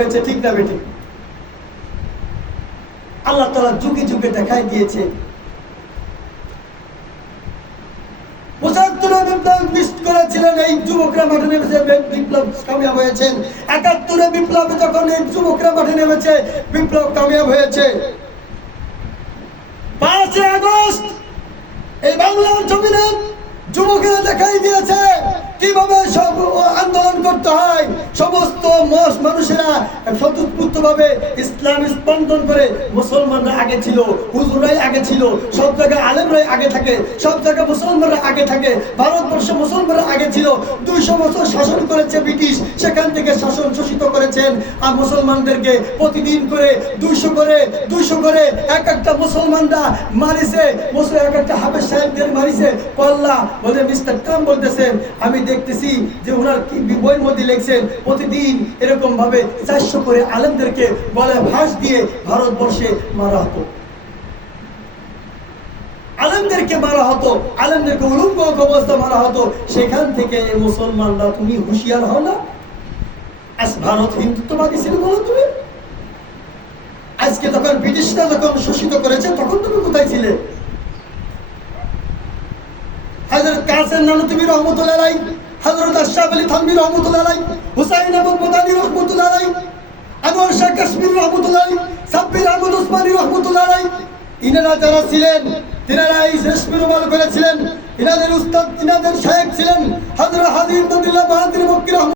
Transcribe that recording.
হয়েছে, ঠিক না বেঠিক? আল্লাহ তাআলা যুগে যুগে দেখাই দিয়েছে। ৭৫ বিপ্লব করেছিলেন, এই যুবকরা মাঠে নেমেছে, বিপ্লব কামিয়াব হয়েছেন। ৭১ বিপ্লবে যখন এই যুবকরা মাঠে নেমেছে, বিপ্লব কামিয়াব হয়েছে। ৫ আগস্ট এই বাংলার জমিনে যুবকেরা দেখাই দিয়েছে কিভাবে সব আন্দোলন করতে হয়। সমস্ত মানুষেরা স্বতঃস্ফূর্তভাবে ইসলাম স্পন্দন করে। মুসলমানরা আগে ছিল, হুজুরাই আগে ছিল, সব জায়গায় আলেমরাই আগে থাকে, সব জায়গায় মুসলমানরা আগে থাকে। ভারতবর্ষে মুসলমানরা আগে ছিল। ২০০ বছর শাসন করেছে ব্রিটিশ, সেখান থেকে শাসন শোষিত করেছেন। আর মুসলমানদেরকে প্রতিদিন করে ২০০ করে এক একটা মুসলমানরা মারিছে, এক একটা হাফেজ সাহেবদের মারিছে। কল্লা বলে মিস্টার কাম বলতেছেন, আমি দেখতেছি যে ওনার কি বইয়ের মধ্যে লিখছেন প্রতিদিন এরকম ভাবে ৪০০ করে আলেমদেরকে গলায় ফাঁস দিয়ে ভারতবর্ষে মারা হতো, আলেমদেরকে মারা হতো, আলেমদেরকে উলঙ্গ অবস্থা মারা হতো। সেখান থেকে মুসলমানরা, তুমি হুঁশিয়ার হও না? আজ ভারত হিন্দুত্ববাদী ছিল বলো তুমি? আজকে তখন ব্রিটিশরা যখন শোষিত করেছে তখন তুমি কোথায় ছিলে? হযরত কাসেম নানুতুবি রহমাতুল্লাহ আলাইহি, হযরত আশরাফ আলী থানভী রহমাতুল্লাহ আলাইহি, হুসাইন আহমদ মাদানী রহমাতুল্লাহ আলাইহি, আনোয়ার শাহ কাশ্মীরি রহমাতুল্লাহ আলাইহি, সাব্বির আহমদ ওসমানী রহমাতুল্লাহ আলাইহি, ইনারা যারা ছিলেন তিনারা এই শেষ বিরোধ করেছিলেন। ইনাদের উস্তাদ, ইনাদের শায়েখ ছিলেন হযরত হাজী ইমদাদুল্লাহ বাহাদুর মক্কি।